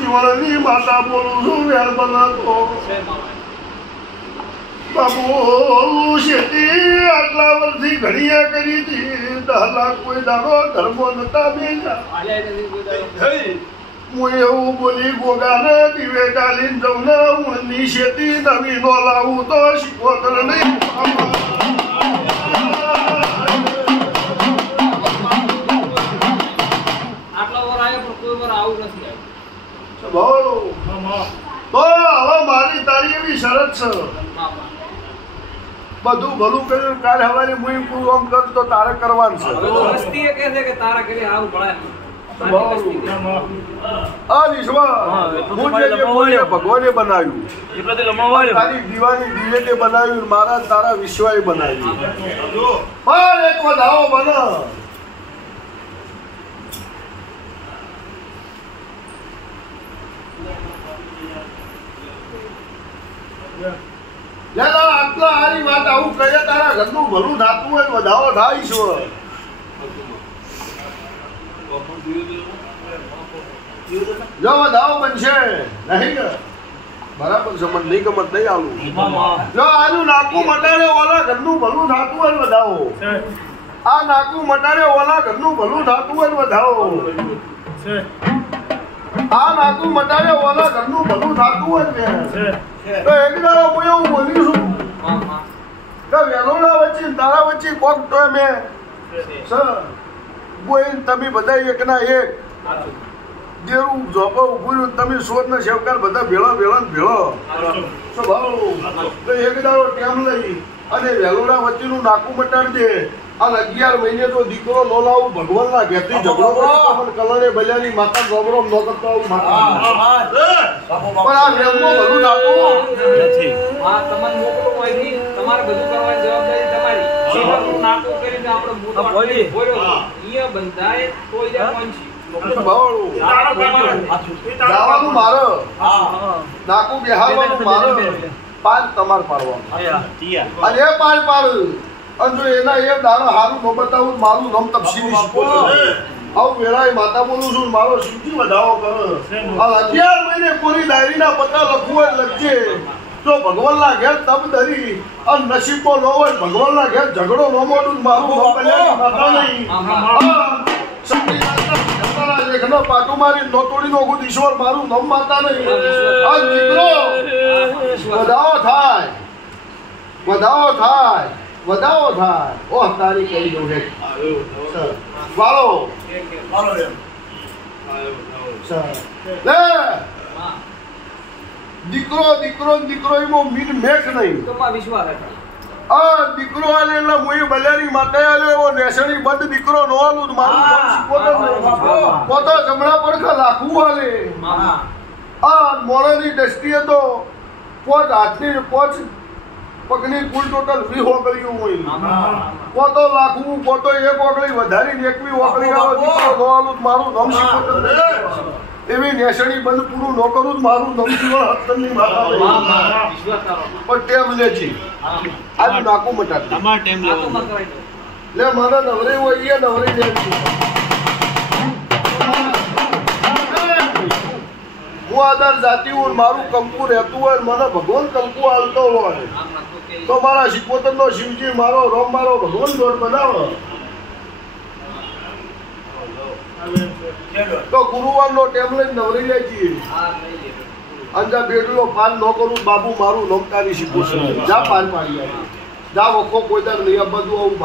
જીવનની માતા બોલું છું વેર બનાતો બાબુ શેતી આટલા વર્ષથી ઘડીએ કરી હતી 10 લાખ કોઈ દાડો ધર્મો નતા બેજા હું એવું બોલી ગોગાને દીવે ડાલીને જઉં ને ઊંડની શેતી નવી નો લાવું તો શીખોતર નહીં તો હવે મારી તારી એવી શરત છે બધું ભલું કર્યું કાલે હવારે હું પૂરું આમ કર તો તારે કરવાનું છે વસ્તી કહે છે કે તારા ઘરે આવું ભળાય ભગવાને બનાવ્યું તારી દીવાની દિવેતે બનાવ્યું મારા તારા વિશ્વાએ બનાવ્યું પણ એક વધાવો બને આટલા હારી વાત આવું કહે તારા ઘરનું ભલું થતું હોય વધાવો થાય છે જો વધાવો બનશે નહીં ને બરાબર છે મને નહીં ગમત નહીં આવું જો આનું નાકું મટાડે ઓલા ઘરનું ભલું થતું હોય વધાવો આ નાકું મટાડે ઓલા ઘરનું ભલું થતું હોય વધાવો આ નાકું મટાડે ઓલા ઘરનું ભલું થતું હોય તો એક દાડો હું એવું બોલ્યું છું કે વેલોના વચ્ચે તારા વચ્ચે કોક તો મેં સર તમે બધા એકના એક દેરું જોપો ઉભું તમે શોધ ને શેવકાર બધા ભેળો તો એક દાડો ટેમ લઈ અને વેલોના વચ્ચેનું નાકું મટાડજે અને 11 મહિને તો દીકરો નો લાવું ભગવાનના ઘેરથી ઝઘડો પણ કલરે બજાની માતા ગોબરો ન કરતા આવું માતા પણ આ વેલમાં બધું થાતું નથી આ તમને મોકલો હોયથી તમારે બધું કરવાની જવાબદારી તમારી જીવનનું નાકું કરીને આપણે મોટો બોલ્યો અહીંયા બંધાય તો ઈજા પહોંચી જવાનું મારો નાકું બેહારવાનું મારો પાંચ તમાર પાડવાનું અને એ પાંચ પાડું અને જો એના એ દાડો હારું ન બતાવું મારું નામ તપસીની શીખો આવું વેળાએ માતા બોલું છું મારો શીખી વધાવો કરો 11 મહિને કોરી ડાયરીના પત્તા લખવું હોય લખજે જો ભગવાનના ઘેર તપ ધરી અને નસીબો ન હોય ભગવાનના ઘેર ઝઘડો ન મોડું મારું નામ કલ્યાણ માતા નહીં લેખનો પાટું મારી નો તોડી નો ગુદ ઈશ્વર મારું નામ માતા નહીં આ દીકરો વધાવો થાય ઓહ તારી કરી દઉં હે વાળો લે દીકરો એમાં મીન મેક નહીં આ દીકરો આલે એટલે મુઈ બલેરી માતા આલ્યો એવો નેસણી બંધ દીકરો નો આલું મારું પોતો જમણા પડખા લાખું આલે આ મોળાની દ્રષ્ટિએ તો પોચ હાથની પોચ પગની કુલ ટોટલ 20 ઓગળીઓ હોય પોતો લાખું પોતો એક ઓગળી વધારીને 21 ઓગળી આલો દીકરો નો આલું મારું નામ શીખો એવી નેસણી બંધ પૂરું ન કરું મારું નામ જીવન હતનની માતા પણ ટેમ લેજી આ નાકું મટાડ તમાર ટેમ લેવો લે મારા નવરી હોય એ નવરી લેજી હું આદર જાતિ હું મારું કંકુ રહેતું હોય મને ભગવાન કંકુ આલતો હોય તો મારા શિકોતર નો શિવજી મારો રોમ મારો ભગવાન દોર બનાવો તો ગુરુવાર નો ટેમ લઈને નવરી જાય છે અંજા બેડલો પાન ન કરું બાબુ મારું નમતારી શીખું છું જા પાન પાડી જા વખો કોઈ દર નહીં બધું આવું